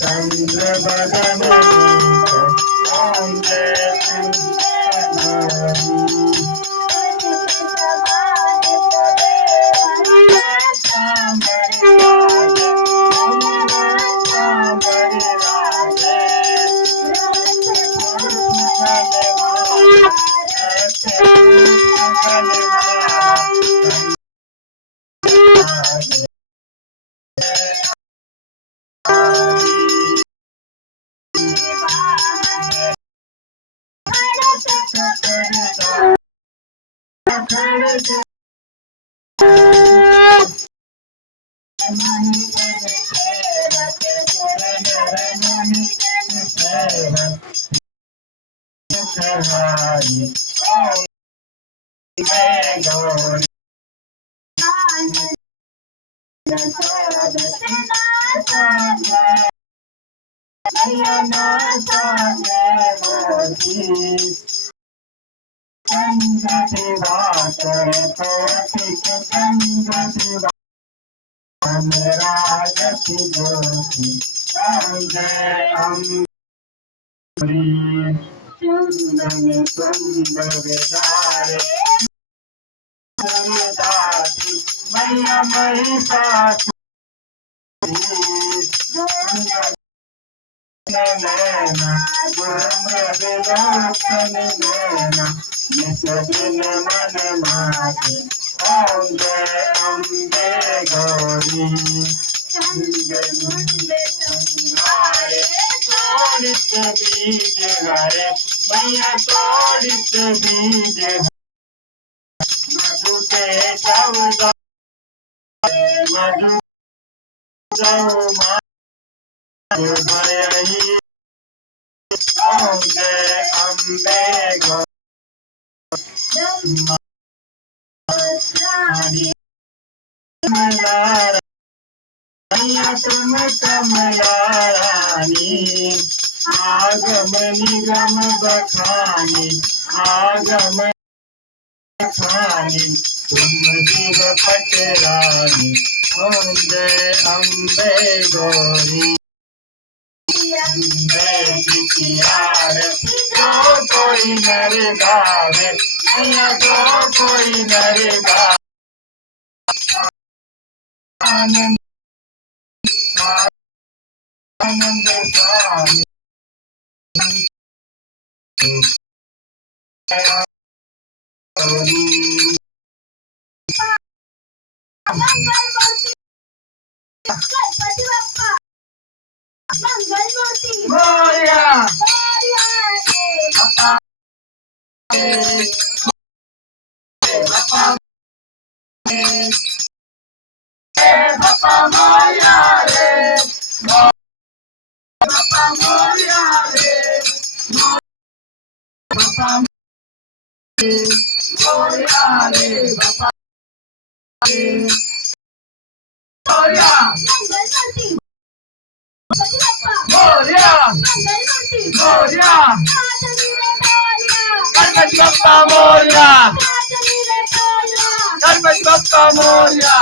चंद्र बदन ओम आगम निगम बखानी आगम खानी तुम शिव पटरानी ओम जय अम्बे गौरी अम्बे जो कोई नर गावे जो कोई नर गावे आनंद आनंद स्वामी मोरया बापा मोरया रे बापा मोरया रे बापा मोरया रे बापा मोरया मोरया मोरया गणपति बाप्पा मोरया गणपति बाप्पा मोरया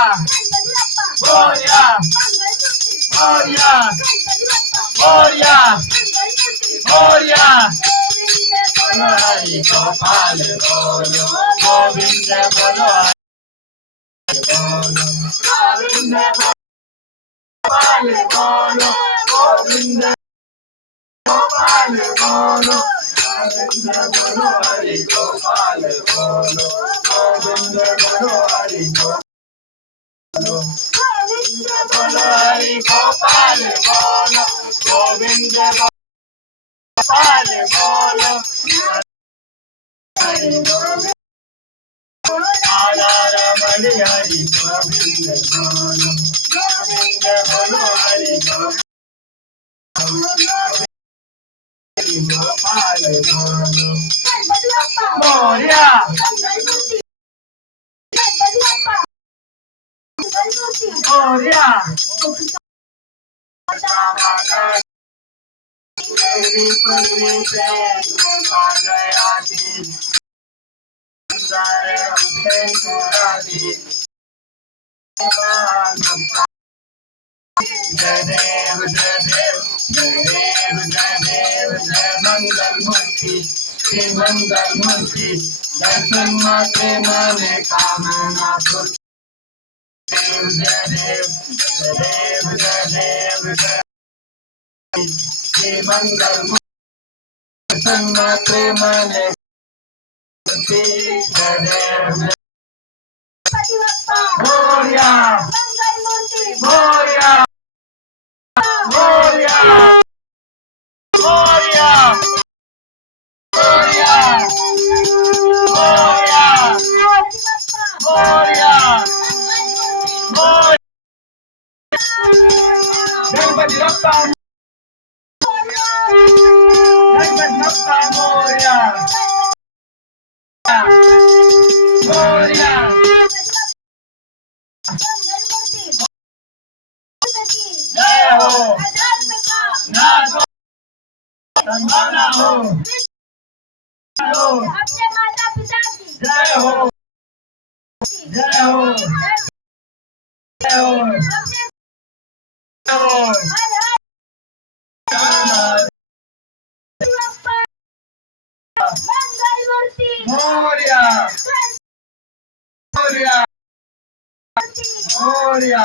मोरया मोरया मोरया मोरया हरि गोपाल बोलो गोविंद बोलो गोविंद गोपाल बोलो गोविंद गोपाल बोलो गोविंद बोलो हरि गोपाल बोलो गोविंद बोलो हरि गोपाल बोलो हरि गोपाल बोलो गोविंद गोपाल बोलो हरि गोविंद राधा रमण हरि गोविंद बोलो गोविंद बोलो हरि गोपाल बोलो मोरया मोरया पूर्वी पूर्वी प्रेम कृपा गया थी सुंदर प्रेम मुरारी जय देव जय देव जय देव जय देव जय मंगल मूर्ति श्री मंगल मूर्ति दर्शन माते माने कामना पूर्ति देव जय देव जय देव जय देव जय श्री मंगल मूर्ति दर्शन माते माने पूर्ति जय देव मोरया मोरया मोरया मोरया मोरया मोरया मोरया मोरया गणपति बप्पा मोरया मोरया जय हो नाथ संभावना हो अपने माता पिता की जय हो जय हो जय हो मंगलमूर्ति मोरया मोरया मोरया